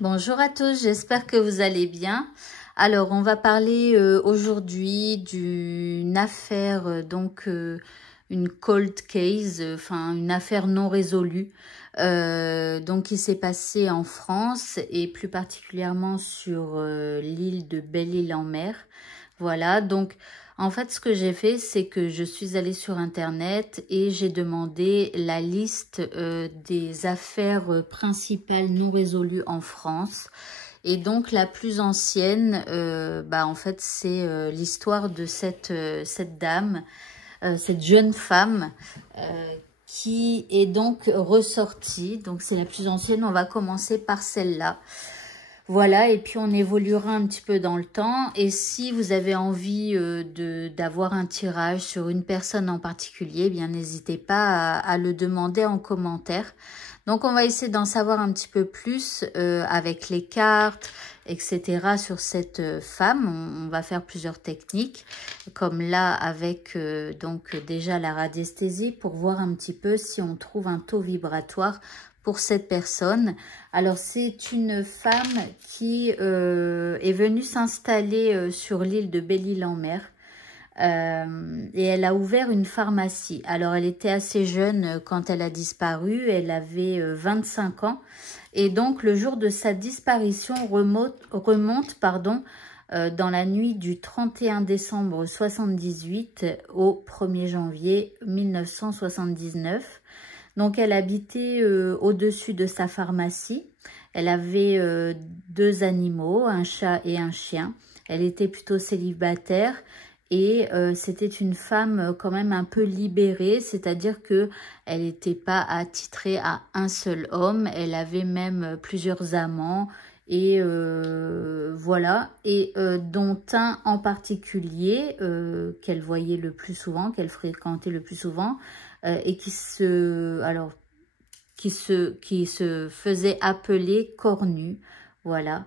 Bonjour à tous, j'espère que vous allez bien. Alors, on va parler aujourd'hui d'une affaire, une cold case, enfin une affaire non résolue, donc qui s'est passée en France et plus particulièrement sur l'île de Belle-Île-en-Mer. Voilà, donc en fait, ce que j'ai fait, c'est que je suis allée sur Internet et j'ai demandé la liste des affaires principales non résolues en France. Et donc, la plus ancienne, en fait, c'est l'histoire de cette dame, cette jeune femme qui est donc ressortie. Donc, c'est la plus ancienne. On va commencer par celle-là. Voilà, et puis on évoluera un petit peu dans le temps. Et si vous avez envie d'avoir un tirage sur une personne en particulier, eh bien n'hésitez pas à le demander en commentaire. Donc on va essayer d'en savoir un petit peu plus avec les cartes, etc. sur cette femme. On va faire plusieurs techniques, comme là avec donc déjà la radiesthésie pour voir un petit peu si on trouve un taux vibratoire pour cette personne. Alors, c'est une femme qui est venue s'installer sur l'île de Belle-Île-en-Mer et elle a ouvert une pharmacie. Alors, elle était assez jeune quand elle a disparu, elle avait 25 ans. Et donc, le jour de sa disparition remonte dans la nuit du 31 décembre 78 au 1er janvier 1979. Donc, elle habitait au-dessus de sa pharmacie. Elle avait deux animaux, un chat et un chien. Elle était plutôt célibataire et c'était une femme quand même un peu libérée, c'est-à-dire que elle n'était pas attitrée à un seul homme. Elle avait même plusieurs amants et voilà. Et dont un en particulier qu'elle voyait le plus souvent, qu'elle fréquentait le plus souvent. Et qui se faisait appeler Cornu. Voilà.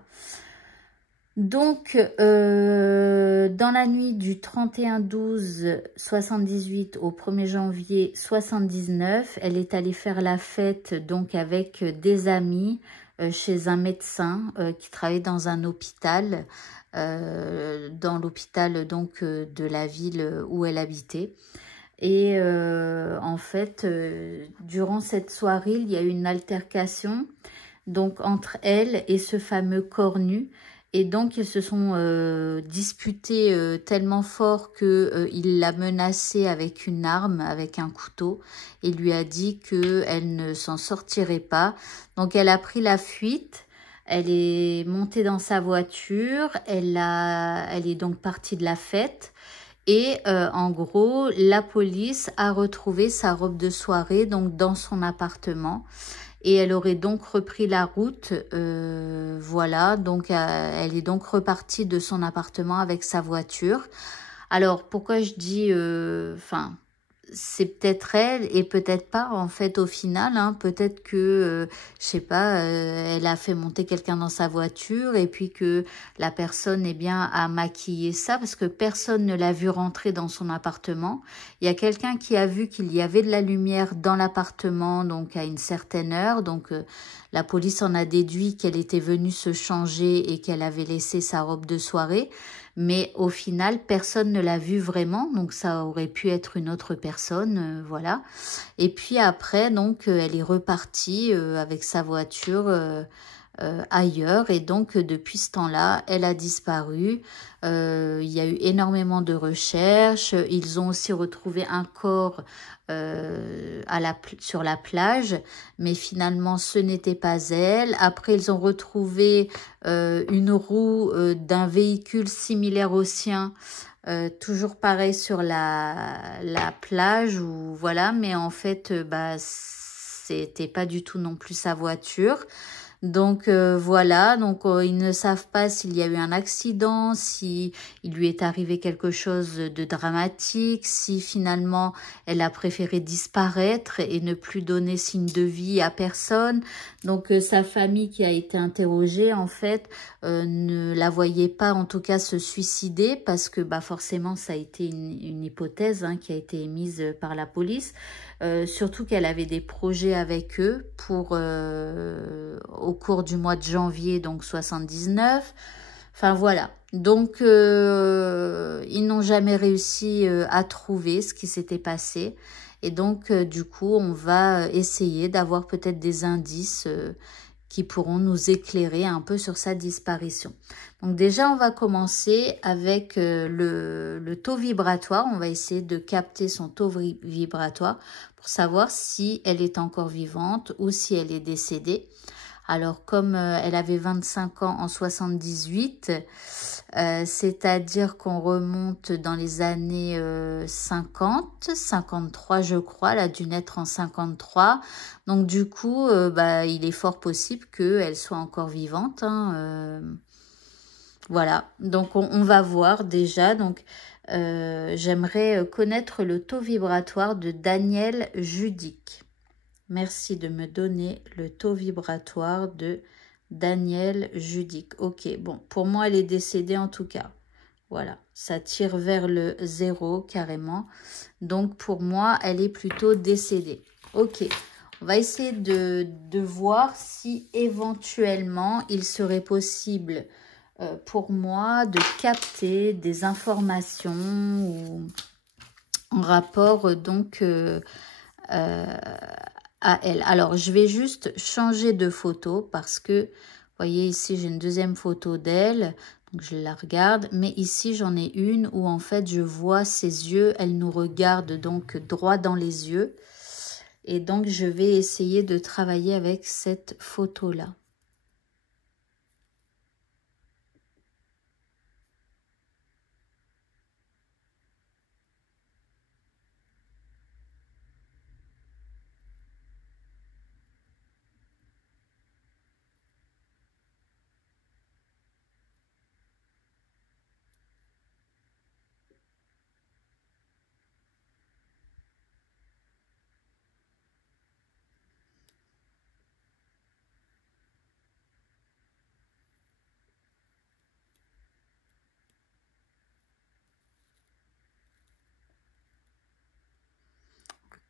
Donc, dans la nuit du 31-12-78 au 1er janvier 79, elle est allée faire la fête donc avec des amis chez un médecin qui travaillait dans un hôpital, dans l'hôpital donc de la ville où elle habitait. Et en fait, durant cette soirée, il y a eu une altercation donc entre elle et ce fameux Cornu. Et donc, ils se sont disputés tellement fort qu'il l'a menacée avec une arme, avec un couteau, et lui a dit qu'elle ne s'en sortirait pas. Donc, elle a pris la fuite. Elle est montée dans sa voiture. Elle est donc partie de la fête. Et en gros, la police a retrouvé sa robe de soirée donc dans son appartement. Et elle aurait donc repris la route, voilà, donc elle est donc repartie de son appartement avec sa voiture. Alors, pourquoi je dis, c'est peut-être elle et peut-être pas en fait au final, hein, peut-être que, je sais pas, elle a fait monter quelqu'un dans sa voiture et puis que la personne a maquillé ça parce que personne ne l'a vu rentrer dans son appartement. Il y a quelqu'un qui a vu qu'il y avait de la lumière dans l'appartement donc à une certaine heure, donc la police en a déduit qu'elle était venue se changer et qu'elle avait laissé sa robe de soirée. Mais au final, personne ne l'a vue vraiment, donc ça aurait pu être une autre personne, voilà. Et puis après, donc, elle est repartie avec sa voiture ailleurs, et donc depuis ce temps-là, elle a disparu. Il y a eu énormément de recherches. Ils ont aussi retrouvé un corps sur la plage, mais finalement ce n'était pas elle. Après, ils ont retrouvé une roue d'un véhicule similaire au sien, toujours pareil sur la plage, ou voilà, mais en fait, c'était pas du tout non plus sa voiture. Donc voilà, donc ils ne savent pas s'il y a eu un accident, si il lui est arrivé quelque chose de dramatique, si finalement elle a préféré disparaître et ne plus donner signe de vie à personne. Donc sa famille qui a été interrogée en fait ne la voyait pas en tout cas se suicider parce que forcément ça a été une hypothèse qui a été émise par la police. surtout qu'elle avait des projets avec eux pour au cours du mois de janvier, donc 79. Enfin voilà, donc ils n'ont jamais réussi à trouver ce qui s'était passé. Et donc du coup, on va essayer d'avoir peut-être des indices qui pourront nous éclairer un peu sur sa disparition. Donc déjà, on va commencer avec le taux vibratoire. On va essayer de capter son taux vibratoire pour savoir si elle est encore vivante ou si elle est décédée. Alors, comme elle avait 25 ans en 78, c'est-à-dire qu'on remonte dans les années 50, 53 je crois, elle a dû naître en 53. Donc du coup, bah, il est fort possible qu'elle soit encore vivante. Hein, voilà, donc on va voir déjà. Donc j'aimerais connaître le taux vibratoire de Daniel Judic. Merci de me donner le taux vibratoire de Daniel Judic. Ok, bon, pour moi, elle est décédée en tout cas. Voilà, ça tire vers le 0 carrément. Donc, pour moi, elle est plutôt décédée. Ok, on va essayer de voir si éventuellement, il serait possible pour moi de capter des informations ou en rapport donc à elle. Alors, je vais juste changer de photo parce que, vous voyez ici, j'ai une deuxième photo d'elle. Donc, je la regarde. Mais ici, j'en ai une où, en fait, je vois ses yeux. Elle nous regarde donc droit dans les yeux. Et donc, je vais essayer de travailler avec cette photo-là.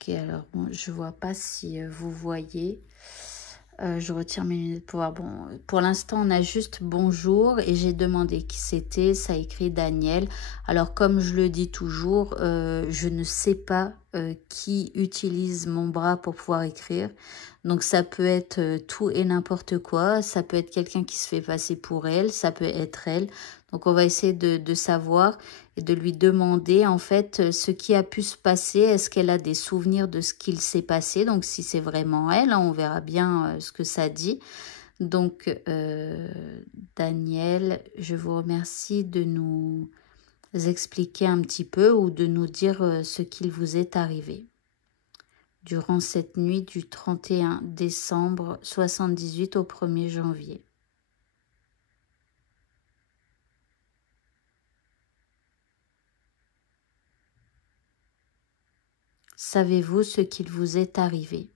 Ok, alors, bon, je vois pas si vous voyez. Je retire mes lunettes pour voir. Bon, pour l'instant, on a juste bonjour et j'ai demandé qui c'était. Ça écrit Daniel. Alors, comme je le dis toujours, je ne sais pas qui utilise mon bras pour pouvoir écrire. Donc, ça peut être tout et n'importe quoi. Ça peut être quelqu'un qui se fait passer pour elle. Ça peut être elle. Donc, on va essayer de savoir et de lui demander en fait ce qui a pu se passer. Est-ce qu'elle a des souvenirs de ce qu'il s'est passé? Donc si c'est vraiment elle, hein, on verra bien ce que ça dit. Donc Daniel, je vous remercie de nous expliquer un petit peu ou de nous dire ce qu'il vous est arrivé durant cette nuit du 31 décembre 78 au 1er janvier. Savez-vous ce qu'il vous est arrivé?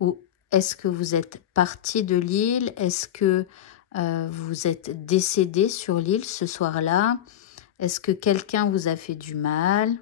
Ou est-ce que vous êtes parti de l'île? Est-ce que vous êtes décédé sur l'île ce soir-là? Est-ce que quelqu'un vous a fait du mal?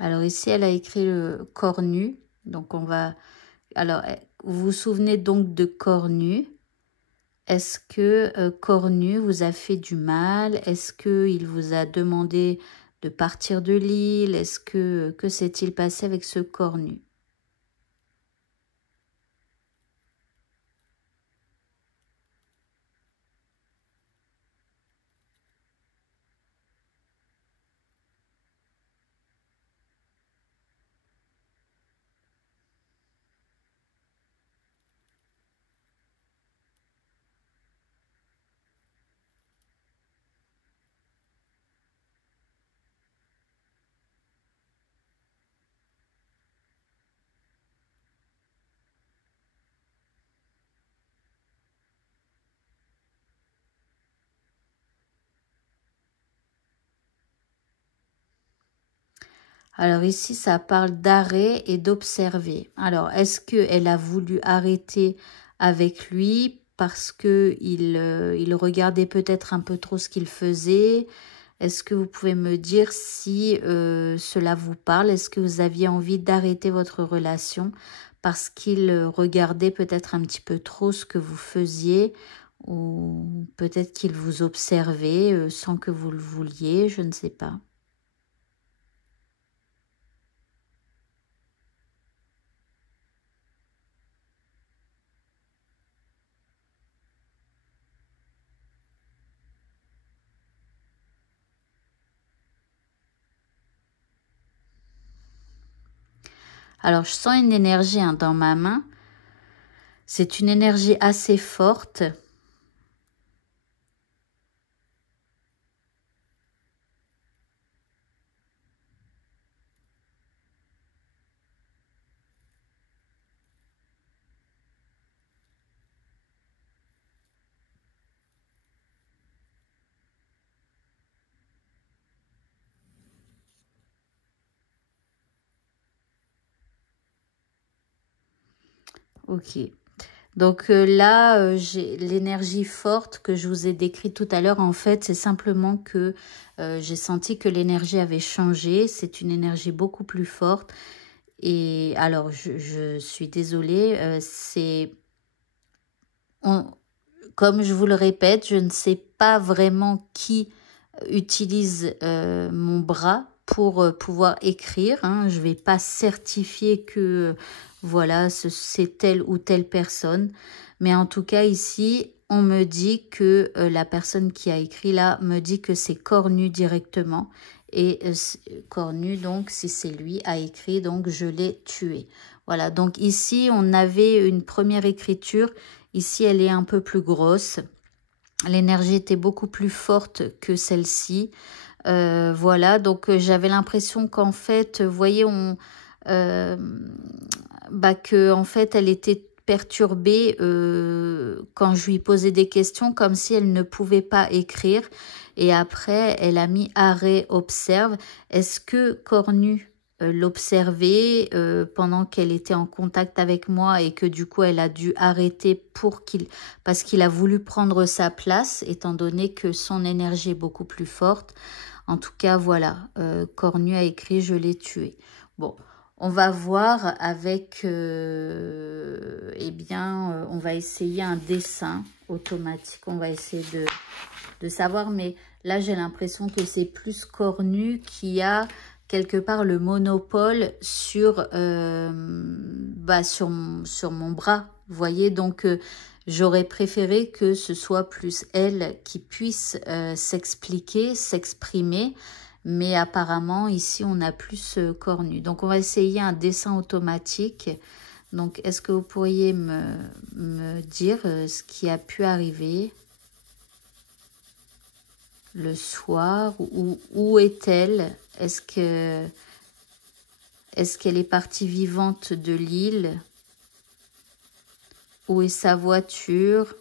Alors ici, elle a écrit le corps nu. Donc on va... Alors, vous vous souvenez donc de corps nu? Est-ce que corps nu vous a fait du mal? Est-ce qu'il vous a demandé de partir de l'île? Est-ce que s'est-il passé avec ce corps nu? Alors ici, ça parle d'arrêt et d'observer. Alors, est-ce qu'elle a voulu arrêter avec lui parce que il regardait peut-être un peu trop ce qu'il faisait? Est-ce que vous pouvez me dire si cela vous parle? Est-ce que vous aviez envie d'arrêter votre relation parce qu'il regardait peut-être un petit peu trop ce que vous faisiez ou peut-être qu'il vous observait sans que vous le vouliez, je ne sais pas. Alors, je sens une énergie dans ma main. C'est une énergie assez forte. Ok. Donc là, j'ai l'énergie forte que je vous ai décrite tout à l'heure. En fait, c'est simplement que j'ai senti que l'énergie avait changé. C'est une énergie beaucoup plus forte. Et alors, je suis désolée, comme je vous le répète, je ne sais pas vraiment qui utilise mon bras pour pouvoir écrire. Hein. Je ne vais pas certifier que voilà, c'est telle ou telle personne. Mais en tout cas, ici, on me dit que la personne qui a écrit là me dit que c'est Cornu directement. Et Cornu, donc, si c'est lui, a écrit, donc je l'ai tué. Voilà, donc ici, on avait une première écriture. Ici, elle est un peu plus grosse. L'énergie était beaucoup plus forte que celle-ci. Voilà, donc j'avais l'impression qu'en fait, vous voyez, que en fait, elle était perturbée quand je lui posais des questions, comme si elle ne pouvait pas écrire. Et après, elle a mis arrêt, observe. Est-ce que Cornu l'observait pendant qu'elle était en contact avec moi et que du coup, elle a dû arrêter parce qu'il a voulu prendre sa place, étant donné que son énergie est beaucoup plus forte. En tout cas, voilà, Cornu a écrit « Je l'ai tué ». Bon, on va voir avec, on va essayer un dessin automatique. On va essayer de savoir, mais là, j'ai l'impression que c'est plus Cornu qui a quelque part le monopole sur mon bras. Vous voyez, donc j'aurais préféré que ce soit plus elle qui puisse s'expliquer, s'exprimer. Mais apparemment, ici, on a plus Cornu. Donc, on va essayer un dessin automatique. Donc, est-ce que vous pourriez me dire ce qui a pu arriver le soir? Où est-elle? Est-ce qu'elle est partie vivante de l'île? Où est sa voiture?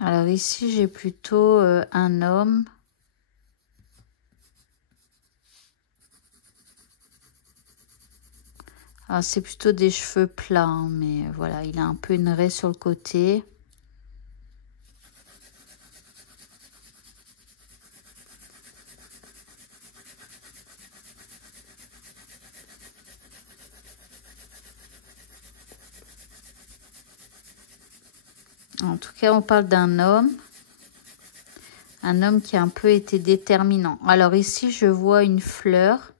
Alors, ici, j'ai plutôt un homme. Alors, c'est plutôt des cheveux plats, hein, mais voilà, il a un peu une raie sur le côté. En tout cas, on parle d'un homme. Un homme qui a un peu été déterminant. Alors ici, je vois une fleur.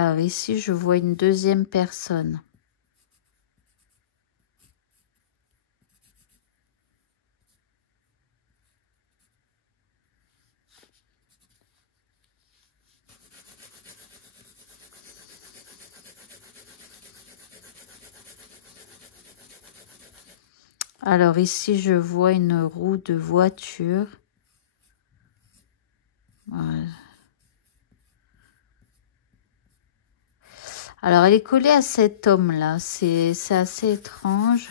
Alors ici, je vois une deuxième personne. Alors ici, je vois une roue de voiture. Voilà. Alors, elle est collée à cet homme-là. C'est assez étrange.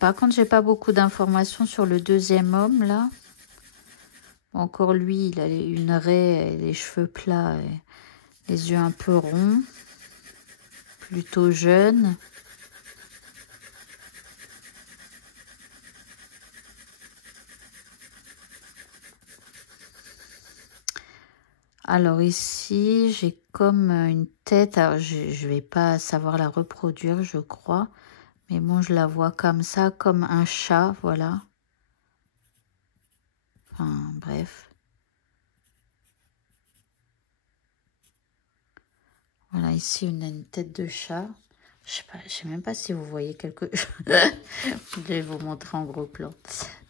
Par contre, j'ai pas beaucoup d'informations sur le deuxième homme, là. Encore lui, il a une raie, les cheveux plats, et les yeux un peu ronds. Plutôt jeune. Alors ici, j'ai comme une tête. Alors, je vais pas savoir la reproduire, je crois. Mais bon, je la vois comme ça, comme un chat, voilà. Enfin, bref. Voilà, ici, une tête de chat. Je sais même pas si vous voyez quelque chose. Je vais vous montrer en gros plan.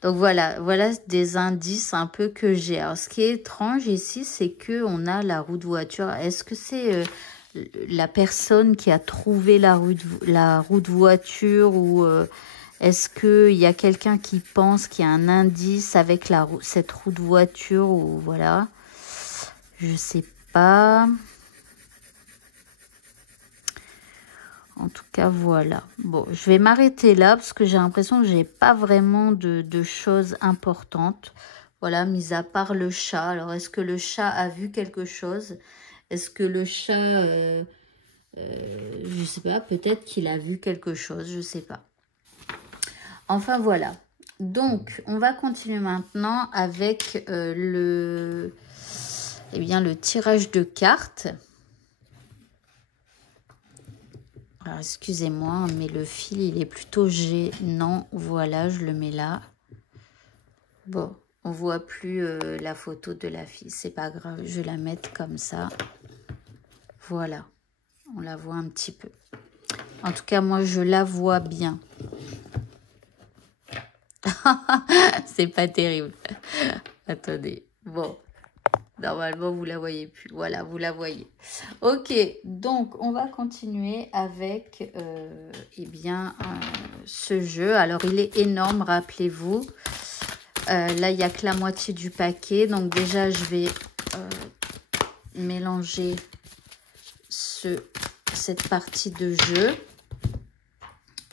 Donc voilà des indices un peu que j'ai. Alors, ce qui est étrange ici, c'est que on a la roue de voiture. Est-ce que c'est la personne qui a trouvé la roue de voiture ou est-ce qu'il y a quelqu'un qui pense qu'il y a un indice avec cette roue de voiture ou voilà. Je sais pas. En tout cas, voilà. Bon, je vais m'arrêter là parce que j'ai l'impression que j'ai pas vraiment de choses importantes. Voilà, mis à part le chat. Alors, est-ce que le chat a vu quelque chose? Est-ce que le chat, je sais pas, peut-être qu'il a vu quelque chose, je sais pas. Enfin, voilà. Donc, on va continuer maintenant avec le tirage de cartes. Alors, excusez-moi, mais le fil, il est plutôt gênant. Voilà, je le mets là. Bon, on voit plus la photo de la fille. C'est pas grave, je vais la mettre comme ça. Voilà, on la voit un petit peu. En tout cas, moi, je la vois bien. C'est pas terrible. Attendez, bon. Normalement, vous la voyez plus. Voilà, vous la voyez. Ok, donc on va continuer avec ce jeu. Alors, il est énorme, rappelez-vous. Là, il n'y a que la moitié du paquet. Donc, déjà, je vais mélanger cette partie de jeu.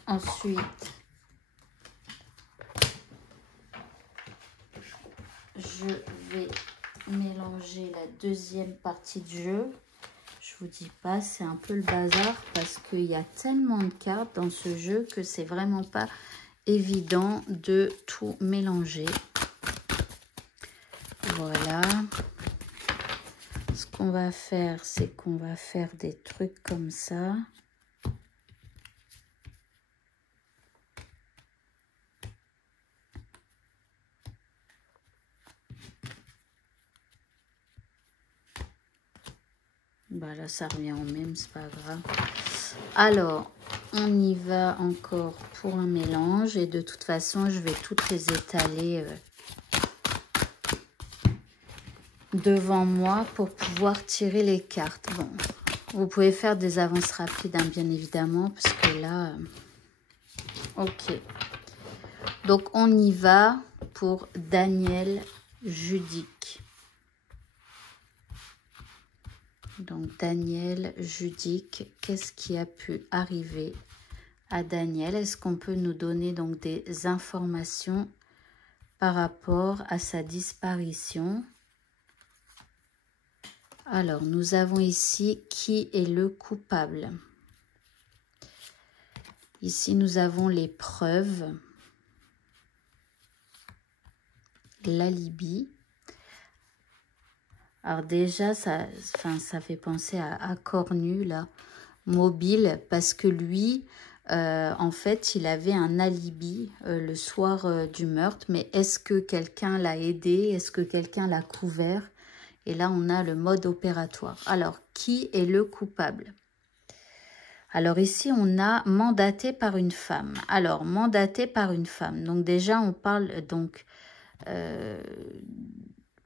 Ensuite, je vais mélanger la deuxième partie de jeu. Je vous dis pas, c'est un peu le bazar parce qu'il y a tellement de cartes dans ce jeu que c'est vraiment pas évident de tout mélanger. Voilà. Ce qu'on va faire, c'est qu'on va faire des trucs comme ça. Bah là, ça revient au même, c'est pas grave. Alors, on y va encore pour un mélange. Et de toute façon, je vais toutes les étaler devant moi pour pouvoir tirer les cartes. Bon, vous pouvez faire des avances rapides, hein, bien évidemment, parce que là... ok. Donc, on y va pour Daniel Judic. Donc, Daniel Judic, qu'est-ce qui a pu arriver à Daniel? Est-ce qu'on peut nous donner donc des informations par rapport à sa disparition? Alors, nous avons ici qui est le coupable. Ici, nous avons les preuves. l'alibi. Alors déjà, ça fait penser à Cornu, là, mobile, parce que lui, en fait, il avait un alibi le soir du meurtre, mais est-ce que quelqu'un l'a aidé? Est-ce que quelqu'un l'a couvert? Et là, on a le mode opératoire. Alors, qui est le coupable? Alors ici, on a mandaté par une femme. Alors, mandaté par une femme. Donc déjà, on parle donc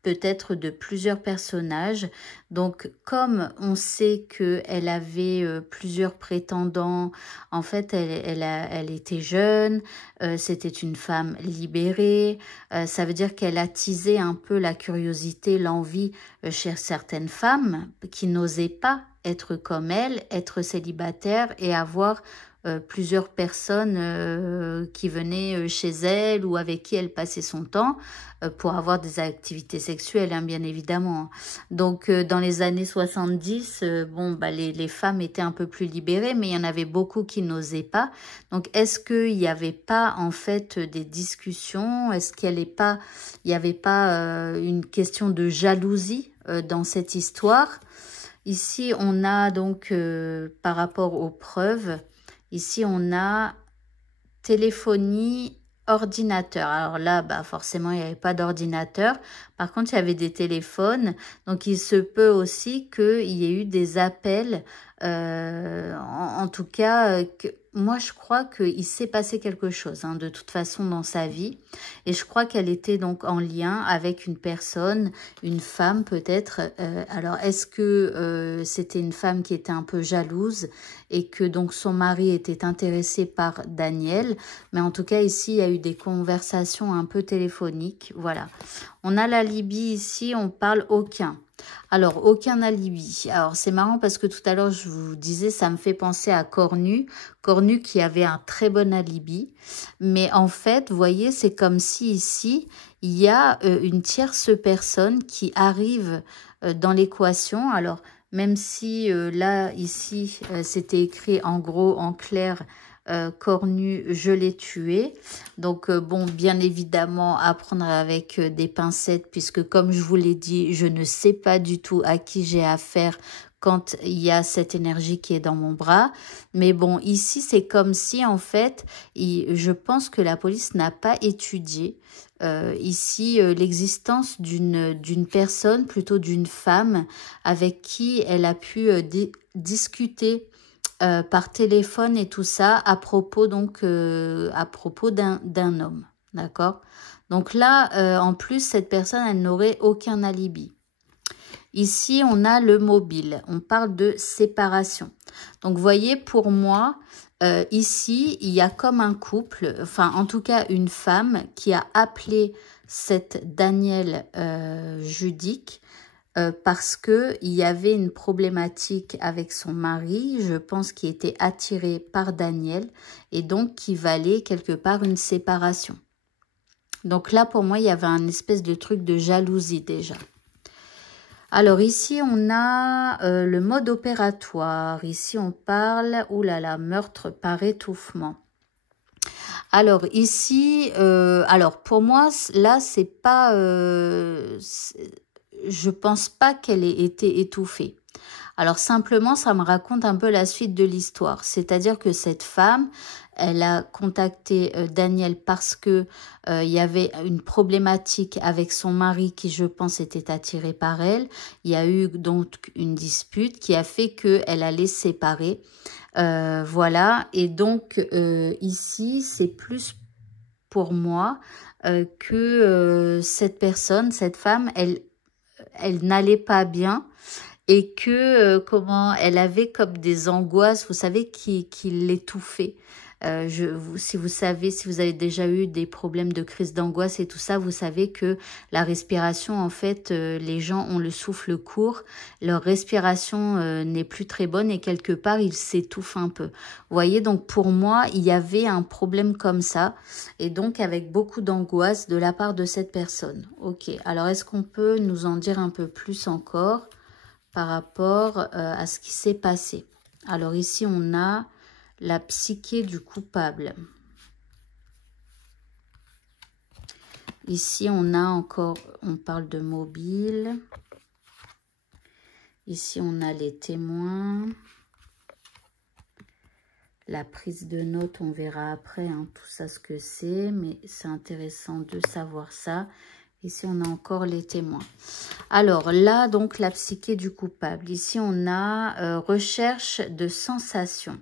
peut-être de plusieurs personnages. Donc, comme on sait qu'elle avait plusieurs prétendants, en fait, elle était jeune, c'était une femme libérée, ça veut dire qu'elle attisait un peu la curiosité, l'envie chez certaines femmes qui n'osaient pas être comme elle, être célibataire et avoir plusieurs personnes qui venaient chez elle ou avec qui elle passait son temps pour avoir des activités sexuelles, hein, bien évidemment. Donc, dans les années 70, bon, bah, les femmes étaient un peu plus libérées, mais il y en avait beaucoup qui n'osaient pas. Donc, est-ce qu'il n'y avait pas, en fait, des discussions? Est-ce qu'il n'y avait pas une question de jalousie dans cette histoire? Ici, on a donc, par rapport aux preuves, ici, on a téléphonie, ordinateur. Alors là, bah forcément, il n'y avait pas d'ordinateur. Par contre, il y avait des téléphones. Donc, il se peut aussi qu'il y ait eu des appels. En tout cas, moi, je crois qu'il s'est passé quelque chose, hein, de toute façon, dans sa vie. Et je crois qu'elle était donc en lien avec une personne, une femme peut-être. Alors, est-ce que c'était une femme qui était un peu jalouse et que donc son mari était intéressé par Daniel? Mais en tout cas, ici, il y a eu des conversations un peu téléphoniques. Voilà. On a l'alibi ici, on parle aucun. Alors, aucun alibi. Alors, c'est marrant parce que tout à l'heure, je vous disais, ça me fait penser à Cornu. Cornu qui avait un très bon alibi. Mais en fait, vous voyez, c'est comme si ici, il y a une tierce personne qui arrive dans l'équation. Alors, même si là, ici, c'était écrit en gros, en clair, Cornu, je l'ai tué. Donc, bon, bien évidemment, à prendre avec des pincettes, puisque comme je vous l'ai dit, je ne sais pas du tout à qui j'ai affaire quand il y a cette énergie qui est dans mon bras. Mais bon, ici, c'est comme si, en fait, je pense que la police n'a pas étudié ici l'existence d'une personne, plutôt d'une femme, avec qui elle a pu discuter par téléphone et tout ça à propos donc à propos d'un homme, d'accord? Donc là, en plus, cette personne, elle n'aurait aucun alibi. Ici, on a le mobile. On parle de séparation. Donc, vous voyez, pour moi, ici, il y a comme un couple, enfin, en tout cas, une femme qui a appelé cette Danielle Judic parce qu'il y avait une problématique avec son mari, je pense qu'il était attiré par Daniel et donc qui valait quelque part une séparation. Donc là, pour moi, il y avait un espèce de truc de jalousie déjà. Alors ici, on a le mode opératoire. Ici, on parle, oulala, meurtre par étouffement. Alors ici, alors pour moi, là, c'est pas... je pense pas qu'elle ait été étouffée. Alors simplement, ça me raconte un peu la suite de l'histoire. C'est-à-dire que cette femme, elle a contacté Daniel parce que il y avait une problématique avec son mari qui, je pense, était attiré par elle. Il y a eu donc une dispute qui a fait qu'elle allait se séparer. Voilà. Et donc ici, c'est plus pour moi que cette personne, cette femme, elle n'allait pas bien. Et que comment elle avait comme des angoisses, vous savez, qui l'étouffaient. Si vous savez, si vous avez déjà eu des problèmes de crise d'angoisse et tout ça, vous savez que la respiration, en fait, les gens ont le souffle court, leur respiration n'est plus très bonne et quelque part, ils s'étouffent un peu. Vous voyez, donc pour moi, il y avait un problème comme ça et donc avec beaucoup d'angoisse de la part de cette personne. Ok, alors est-ce qu'on peut nous en dire un peu plus encore par rapport à ce qui s'est passé? Alors ici, on a la psyché du coupable. Ici, on a encore, on parle de mobile. Ici, on a les témoins. La prise de notes, on verra après hein, tout ça ce que c'est, mais c'est intéressant de savoir ça. Ici, on a encore les témoins. Alors là, donc, la psyché du coupable. Ici, on a recherche de sensations.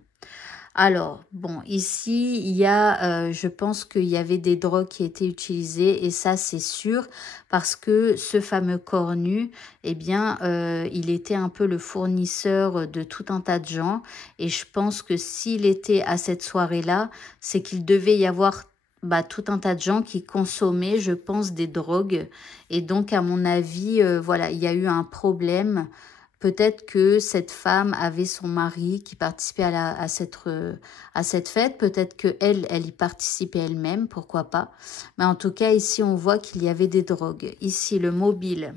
Alors, bon, ici, il y a, je pense qu'il y avait des drogues qui étaient utilisées, et ça, c'est sûr, parce que ce fameux cornu, eh bien, il était un peu le fournisseur de tout un tas de gens, et je pense que s'il était à cette soirée-là, c'est qu'il devait y avoir tout un tas de gens qui consommaient, je pense, des drogues, et donc, à mon avis, voilà, il y a eu un problème. Peut-être que cette femme avait son mari qui participait à cette fête. Peut-être qu'elle y participait elle-même, pourquoi pas. Mais en tout cas, ici, on voit qu'il y avait des drogues. Ici, le mobile.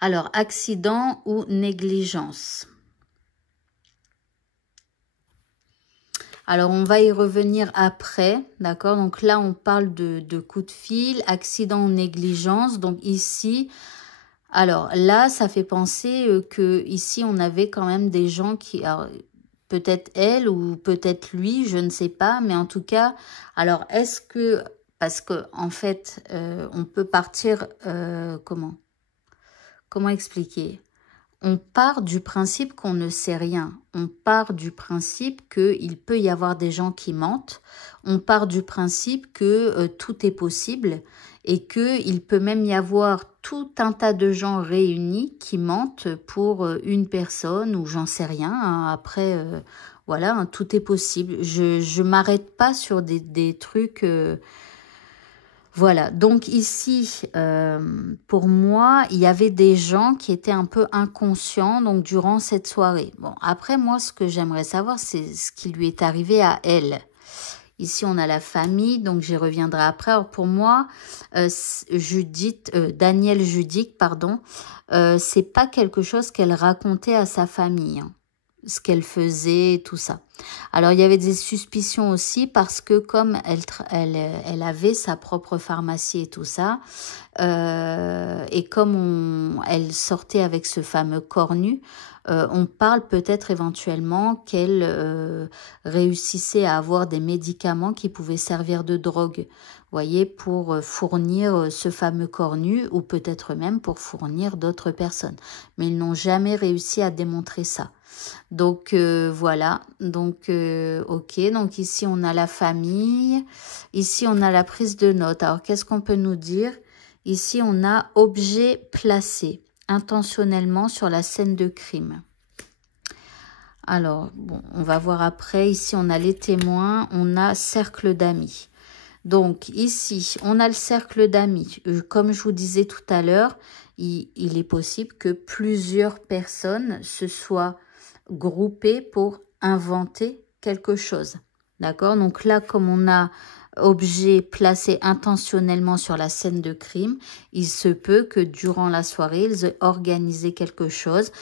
Alors, accident ou négligence. Alors, on va y revenir après, d'accord? Donc là, on parle de coup de fil, accident ou négligence. Donc ici... Alors là, ça fait penser que ici on avait quand même des gens qui, peut-être elle ou peut-être lui, je ne sais pas, mais en tout cas, alors est-ce que, parce que en fait, on peut partir, comment expliquer? On part du principe qu'on ne sait rien. On part du principe qu'il peut y avoir des gens qui mentent. On part du principe que tout est possible et qu'il peut même y avoir tout un tas de gens réunis qui mentent pour une personne ou j'en sais rien. Hein. Après, voilà, hein, tout est possible. Je m'arrête pas sur des trucs... Voilà, donc ici, pour moi, il y avait des gens qui étaient un peu inconscients donc durant cette soirée. Bon, après, moi, ce que j'aimerais savoir, c'est ce qui lui est arrivé à elle. Ici, on a la famille, donc j'y reviendrai après. Alors, pour moi, Danielle Judic, pardon, c'est pas quelque chose qu'elle racontait à sa famille, hein, ce qu'elle faisait, tout ça. Alors, il y avait des suspicions aussi parce que comme elle avait sa propre pharmacie et tout ça, et comme elle sortait avec ce fameux cornu, on parle peut-être éventuellement qu'elle réussissait à avoir des médicaments qui pouvaient servir de drogue, voyez, pour fournir ce fameux cornu ou peut-être même pour fournir d'autres personnes. Mais ils n'ont jamais réussi à démontrer ça. Donc voilà, donc ok, donc ici on a la famille, ici on a la prise de notes. Alors qu'est-ce qu'on peut nous dire? Ici on a objet placé intentionnellement sur la scène de crime. Alors bon, on va voir après, ici on a les témoins, on a cercle d'amis. Donc ici on a le cercle d'amis, comme je vous disais tout à l'heure, il est possible que plusieurs personnes se soient groupés pour inventer quelque chose. D'accord? Donc là, comme on a objet placé intentionnellement sur la scène de crime, il se peut que durant la soirée, ils aient organisé quelque chose.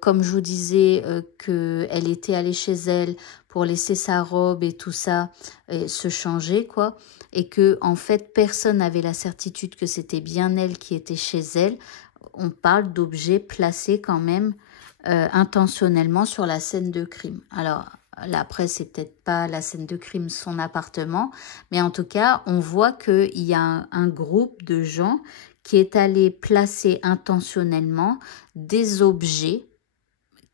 Comme je vous disais qu'elle était allée chez elle pour laisser sa robe et tout ça, et se changer, quoi. Et que, en fait, personne n'avait la certitude que c'était bien elle qui était chez elle. On parle d'objets placés quand même intentionnellement sur la scène de crime. Alors là, après, c'est peut-être pas la scène de crime, son appartement, mais en tout cas, on voit qu'il y a un groupe de gens qui est allé placer intentionnellement des objets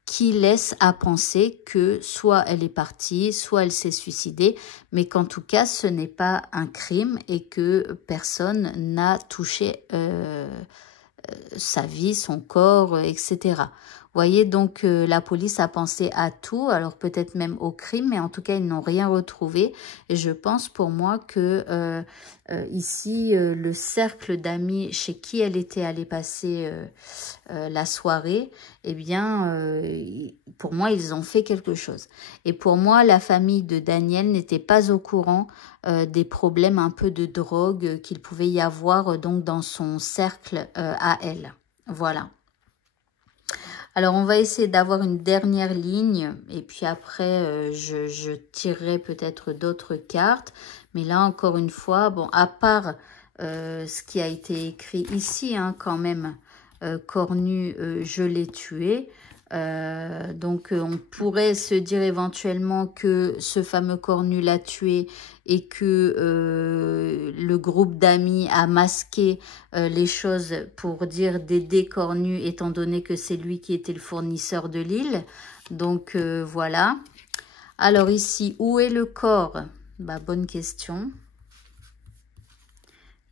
qui laissent à penser que soit elle est partie, soit elle s'est suicidée, mais qu'en tout cas, ce n'est pas un crime et que personne n'a touché sa vie, son corps, etc. Vous voyez, donc la police a pensé à tout, alors peut-être même au crime, mais en tout cas, ils n'ont rien retrouvé. Et je pense pour moi que ici, le cercle d'amis chez qui elle était allée passer la soirée, eh bien, pour moi, ils ont fait quelque chose. Et pour moi, la famille de Daniel n'était pas au courant des problèmes un peu de drogue qu'il pouvait y avoir donc dans son cercle à elle. Voilà. Alors, on va essayer d'avoir une dernière ligne. Et puis après, je tirerai peut-être d'autres cartes. Mais là, encore une fois, bon, à part ce qui a été écrit ici, hein, quand même, Cornu, je l'ai tué. Donc, on pourrait se dire éventuellement que ce fameux Cornu l'a tué et que le groupe d'amis a masqué les choses pour dire d'aider Cornu, étant donné que c'est lui qui était le fournisseur de l'île. Donc, voilà. Alors ici, où est le corps? Bah, bonne question.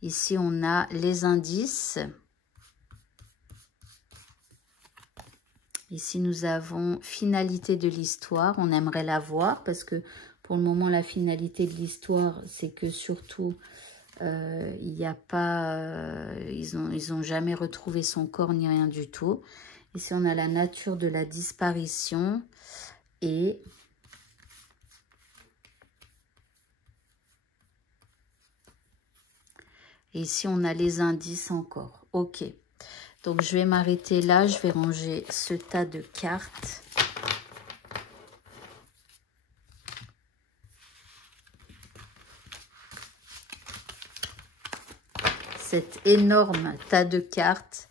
Ici, on a les indices. Ici, nous avons finalité de l'histoire. On aimerait la voir parce que pour le moment, la finalité de l'histoire, c'est que surtout, il n'y a pas... ils ont jamais retrouvé son corps ni rien du tout. Ici, on a la nature de la disparition et... Et ici, on a les indices encore. Ok. Donc, je vais m'arrêter là. Je vais ranger ce tas de cartes. Cet énorme tas de cartes.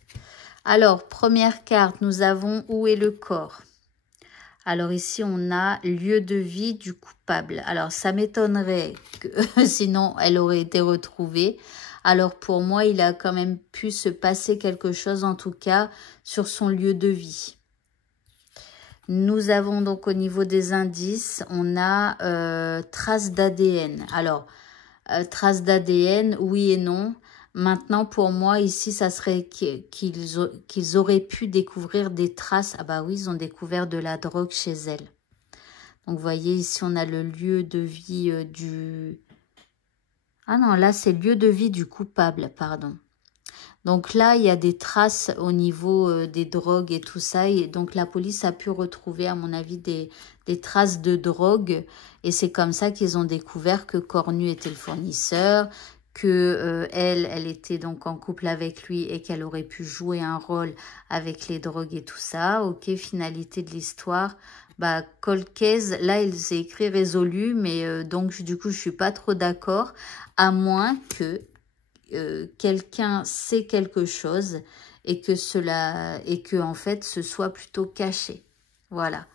Alors, première carte, nous avons où est le corps? Alors ici, on a lieu de vie du coupable. Alors, ça m'étonnerait que sinon, elle aurait été retrouvée. Alors, pour moi, il a quand même pu se passer quelque chose, en tout cas, sur son lieu de vie. Nous avons donc au niveau des indices, on a traces d'ADN. Alors, traces d'ADN, oui et non. Maintenant, pour moi, ici, ça serait qu'ils auraient pu découvrir des traces. Ah bah oui, ils ont découvert de la drogue chez elle. Donc, vous voyez, ici, on a le lieu de vie du... Ah non, là, c'est le lieu de vie du coupable, pardon. Donc là, il y a des traces au niveau des drogues et tout ça. Et donc, la police a pu retrouver, à mon avis, des traces de drogue. Et c'est comme ça qu'ils ont découvert que Cornu était le fournisseur, que elle était donc en couple avec lui et qu'elle aurait pu jouer un rôle avec les drogues et tout ça. Ok, finalité de l'histoire. Bah, cold case, là, il s'est écrit résolu, mais donc, du coup, je suis pas trop d'accord, à moins que quelqu'un sait quelque chose et que en fait ce soit plutôt caché. Voilà.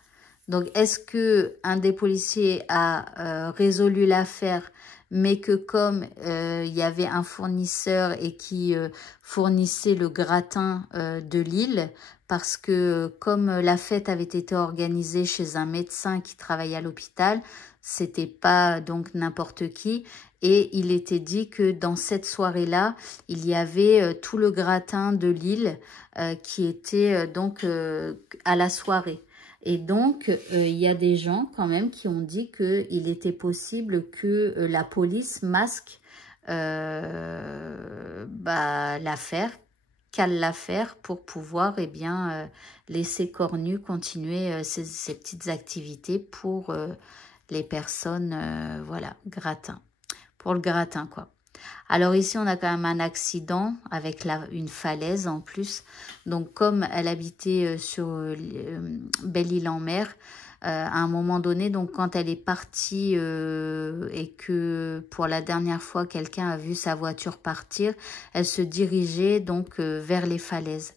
Donc est-ce que un des policiers a résolu l'affaire, mais que comme il y avait un fournisseur et qui fournissait le gratin de l'île, parce que comme la fête avait été organisée chez un médecin qui travaillait à l'hôpital, c'était pas donc n'importe qui. Et il était dit que dans cette soirée-là, il y avait tout le gratin de l'île qui était donc à la soirée. Et donc, il y a des gens quand même qui ont dit qu'il était possible que la police masque l'affaire, cale l'affaire pour pouvoir laisser Cornu continuer ses petites activités pour les personnes, voilà, gratin. Pour le gratin, quoi. Alors ici, on a quand même un accident avec une falaise en plus. Donc, comme elle habitait sur Belle-Île-en-Mer, à un moment donné, donc quand elle est partie et que pour la dernière fois, quelqu'un a vu sa voiture partir, elle se dirigeait donc vers les falaises.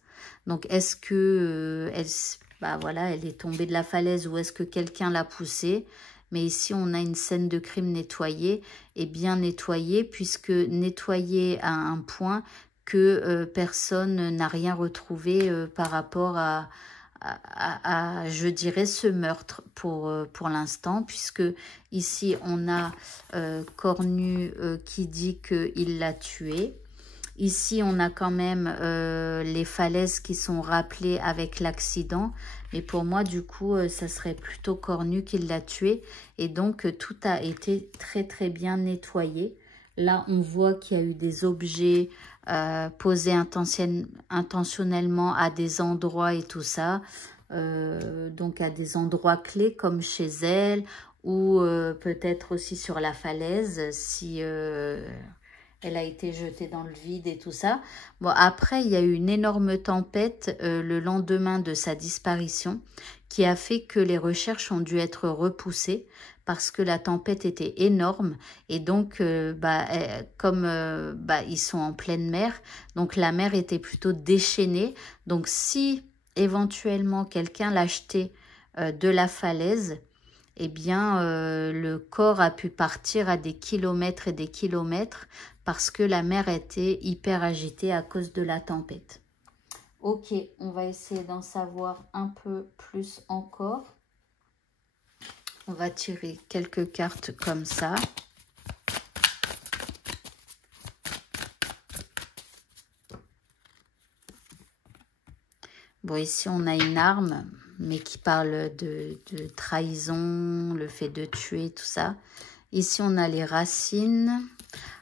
Donc, est-ce que elle est tombée de la falaise ou est-ce que quelqu'un l'a poussée? Mais ici, on a une scène de crime nettoyée et bien nettoyée, puisque nettoyée à un point que personne n'a rien retrouvé par rapport je dirais, ce meurtre pour l'instant, puisque ici, on a Cornu qui dit qu'il l'a tué. Ici, on a quand même les falaises qui sont rappelées avec l'accident. Mais pour moi, du coup, ça serait plutôt Cornu qui l'a tué. Et donc, tout a été très, très bien nettoyé. Là, on voit qu'il y a eu des objets posés intentionnellement à des endroits et tout ça. Donc, à des endroits clés comme chez elle ou peut-être aussi sur la falaise si... elle a été jetée dans le vide et tout ça. Bon, après, il y a eu une énorme tempête le lendemain de sa disparition qui a fait que les recherches ont dû être repoussées parce que la tempête était énorme et donc, comme ils sont en pleine mer, donc la mer était plutôt déchaînée. Donc, si éventuellement quelqu'un l'achetait de la falaise, eh bien, le corps a pu partir à des kilomètres et des kilomètres parce que la mer était hyper agitée à cause de la tempête. Ok, on va essayer d'en savoir un peu plus encore. On va tirer quelques cartes comme ça. Bon, ici, on a une arme, mais qui parle de trahison, le fait de tuer, tout ça. Ici, on a les racines.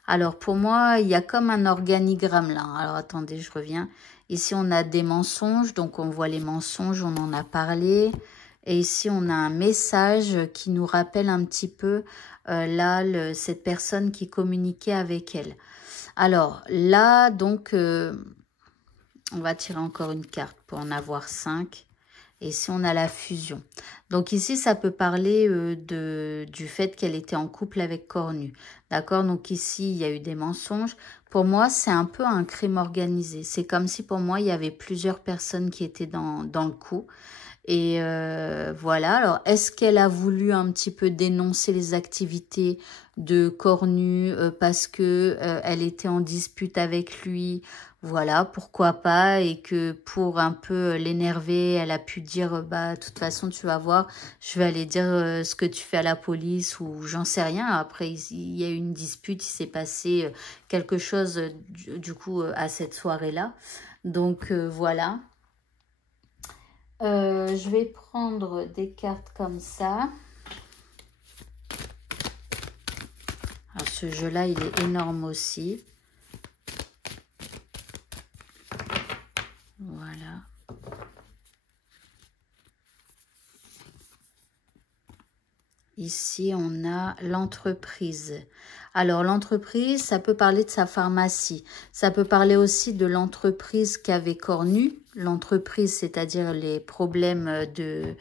Alors, pour moi, il y a comme un organigramme là. Alors, attendez, je reviens. Ici, on a des mensonges. Donc, on voit les mensonges, on en a parlé. Et ici, on a un message qui nous rappelle un petit peu, cette personne qui communiquait avec elle. Alors, là, donc, on va tirer encore une carte pour en avoir 5. Et ici, on a la fusion. Donc ici, ça peut parler du fait qu'elle était en couple avec Cornu. D'accord? Donc ici, il y a eu des mensonges. Pour moi, c'est un peu un crime organisé. C'est comme si pour moi, il y avait plusieurs personnes qui étaient dans le coup. Et voilà. Alors, est-ce qu'elle a voulu un petit peu dénoncer les activités de Cornu parce que elle était en dispute avec lui? Voilà, pourquoi pas, et que pour un peu l'énerver, elle a pu dire, de toute façon, tu vas voir, je vais aller dire ce que tu fais à la police, ou j'en sais rien. Après, il y a eu une dispute, il s'est passé quelque chose, du coup, à cette soirée-là. Donc, voilà. Je vais prendre des cartes comme ça. Alors, ce jeu-là, il est énorme aussi. Voilà. Ici, on a l'entreprise. Alors, l'entreprise, ça peut parler de sa pharmacie. Ça peut parler aussi de l'entreprise qu'avait Cornu. L'entreprise, c'est-à-dire les problèmes de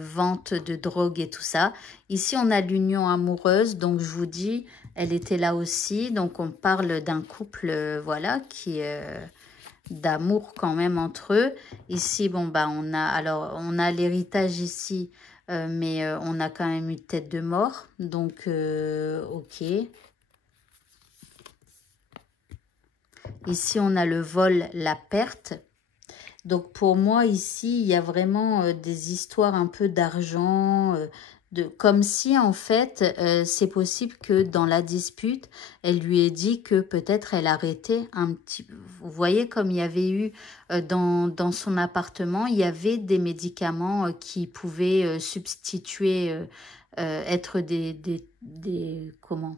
vente de drogue et tout ça. Ici, on a l'union amoureuse. Donc, je vous dis, elle était là aussi. Donc, on parle d'un couple, voilà, qui d'amour quand même entre eux. Ici, bon, on a l'héritage ici. Mais on a quand même une tête de mort, donc ok. Ici, on a le vol, la perte. Donc, pour moi, ici, il y a vraiment des histoires un peu d'argent, comme si, en fait, c'est possible que dans la dispute, elle lui ait dit que peut-être elle arrêtait un petit... Vous voyez, comme il y avait eu dans son appartement, il y avait des médicaments qui pouvaient substituer, être comment,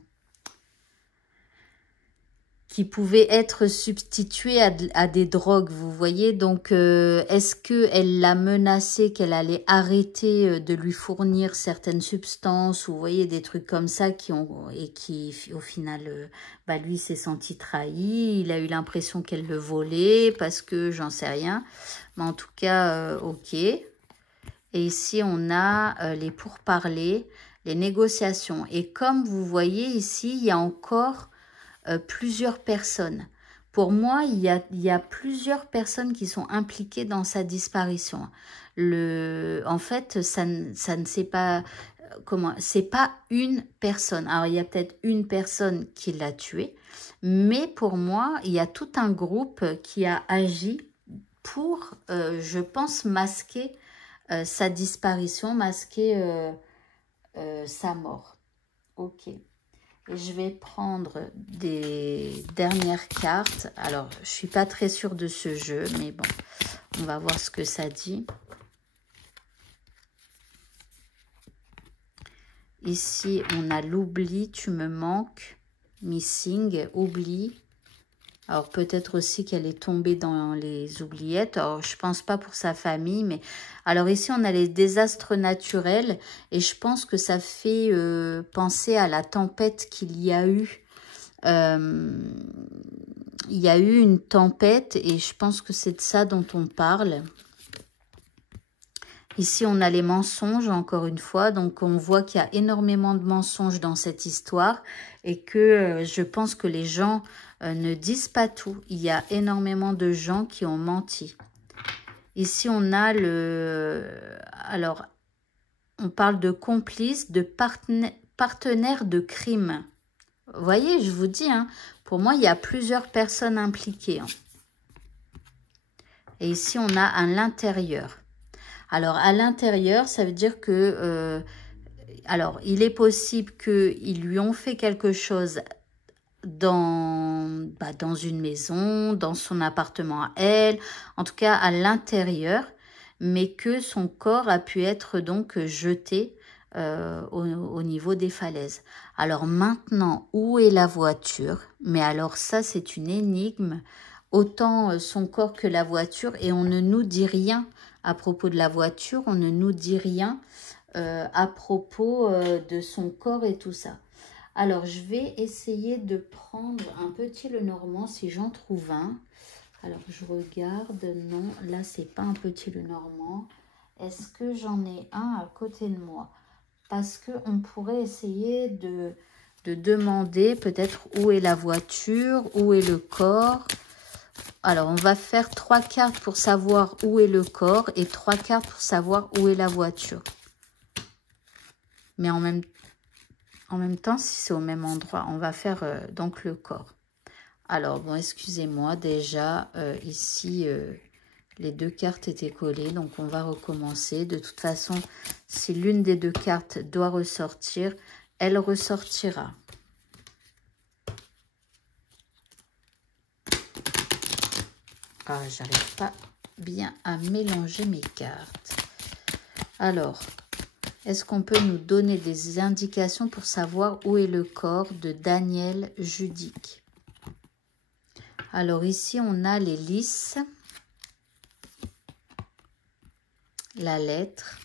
qui pouvaient être substitués à des drogues, vous voyez. Donc, est-ce qu'elle l'a menacé qu'elle allait arrêter de lui fournir certaines substances, ou vous voyez, des trucs comme ça qui, au final, lui s'est senti trahi, il a eu l'impression qu'elle le volait, parce que j'en sais rien. Mais en tout cas, ok. Et ici, on a les pourparlers, les négociations. Et comme vous voyez ici, il y a encore... plusieurs personnes. Pour moi, il y a plusieurs personnes qui sont impliquées dans sa disparition. En fait, ça ne sait pas comment. C'est pas une personne. Alors, il y a peut-être une personne qui l'a tué, mais pour moi, il y a tout un groupe qui a agi pour, je pense, masquer sa disparition, masquer sa mort. Ok. Et je vais prendre des dernières cartes. Alors, je ne suis pas très sûre de ce jeu, mais bon, on va voir ce que ça dit. Ici, on a l'oubli, tu me manques. Missing, oubli. Alors, peut-être aussi qu'elle est tombée dans les oubliettes. Alors, je ne pense pas pour sa famille, mais... Alors, ici, on a les désastres naturels. Et je pense que ça fait penser à la tempête qu'il y a eu Il y a eu une tempête et je pense que c'est de ça dont on parle. Ici, on a les mensonges, encore une fois. Donc, on voit qu'il y a énormément de mensonges dans cette histoire et que je pense que les gens ne disent pas tout. Il y a énormément de gens qui ont menti. Ici, on a le... Alors, on parle de complices, de partenaires de crime. Vous voyez, je vous dis, hein, pour moi, il y a plusieurs personnes impliquées. Hein. Et ici, on a à l'intérieur. Alors, à l'intérieur, ça veut dire que... alors, il est possible qu'ils lui ont fait quelque chose dans une maison, dans son appartement à elle, en tout cas à l'intérieur, mais que son corps a pu être donc jeté au niveau des falaises. Alors maintenant, où est la voiture? Mais alors ça, c'est une énigme, autant son corps que la voiture, et on ne nous dit rien à propos de la voiture, on ne nous dit rien à propos de son corps et tout ça. Alors, je vais essayer de prendre un petit Lenormand si j'en trouve un. Alors, je regarde. Non, là, c'est pas un petit Lenormand. Est-ce que j'en ai un à côté de moi? Parce qu'on pourrait essayer de demander peut-être où est la voiture, où est le corps. Alors, on va faire 3 cartes pour savoir où est le corps et 3 cartes pour savoir où est la voiture. Mais en même temps, si c'est au même endroit, on va faire donc le corps. Alors, bon, excusez-moi, déjà, ici, les 2 cartes étaient collées, donc on va recommencer. De toute façon, si l'une des 2 cartes doit ressortir, elle ressortira. Ah, j'arrive pas bien à mélanger mes cartes. Alors, est-ce qu'on peut nous donner des indications pour savoir où est le corps de Daniel Judique? Alors ici, on a les lys, la lettre,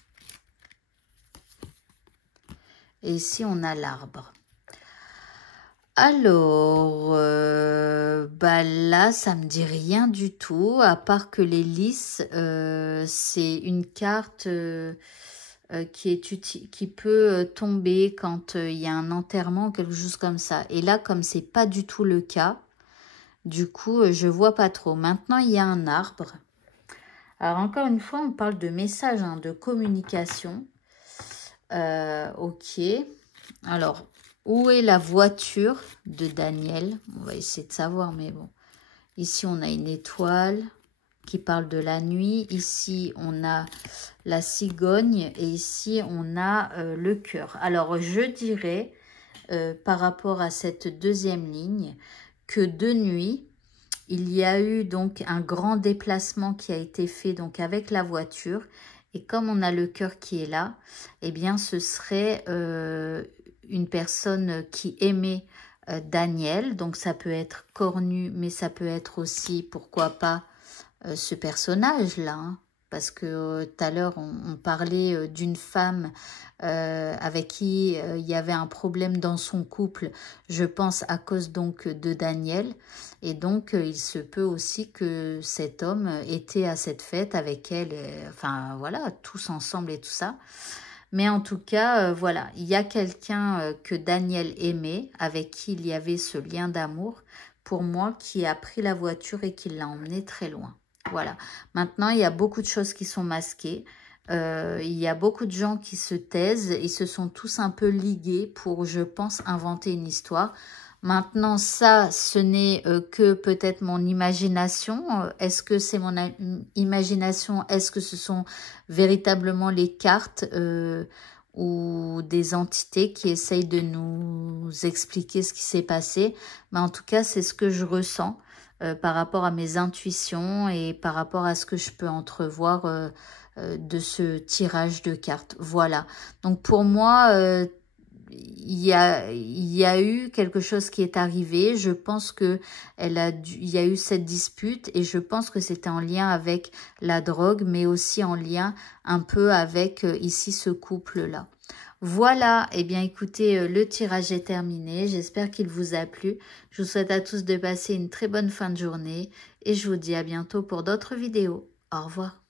et ici, on a l'arbre. Alors, là, ça me dit rien du tout, à part que les lys, c'est une carte qui peut tomber quand il y a un enterrement ou quelque chose comme ça. Et là, comme c'est pas du tout le cas, du coup, je vois pas trop. Maintenant, il y a un arbre. Alors, encore une fois, on parle de message, hein, de communication. Ok. Alors, où est la voiture de Daniel? On va essayer de savoir, mais bon. Ici, on a une étoile qui parle de la nuit. Ici, on a la cigogne et ici, on a le cœur. Alors, je dirais, par rapport à cette deuxième ligne, que de nuit, il y a eu donc un grand déplacement qui a été fait donc avec la voiture. Et comme on a le cœur qui est là, eh bien, ce serait une personne qui aimait Daniel. Donc, ça peut être cornu, mais ça peut être aussi, pourquoi pas, ce personnage-là. Hein, parce que tout à l'heure, on parlait d'une femme avec qui il y avait un problème dans son couple, je pense à cause donc de Daniel. Et donc, il se peut aussi que cet homme était à cette fête avec elle, enfin voilà, tous ensemble et tout ça. Mais en tout cas, voilà, il y a quelqu'un que Daniel aimait, avec qui il y avait ce lien d'amour, pour moi, qui a pris la voiture et qui l'a emmené très loin. Voilà. Maintenant, il y a beaucoup de choses qui sont masquées. Il y a beaucoup de gens qui se taisent. Ils se sont tous un peu ligués pour, je pense, inventer une histoire. Maintenant, ça, ce n'est que peut-être mon imagination. Est-ce que c'est mon imagination? Est-ce que ce sont véritablement les cartes ou des entités qui essayent de nous expliquer ce qui s'est passé? Mais en tout cas, c'est ce que je ressens par rapport à mes intuitions et par rapport à ce que je peux entrevoir de ce tirage de cartes. Voilà. Donc, pour moi... il y a eu quelque chose qui est arrivé. Je pense que il y a eu cette dispute et je pense que c'était en lien avec la drogue, mais aussi en lien un peu avec ici ce couple-là. Voilà, eh bien écoutez, le tirage est terminé. J'espère qu'il vous a plu. Je vous souhaite à tous de passer une très bonne fin de journée et je vous dis à bientôt pour d'autres vidéos. Au revoir.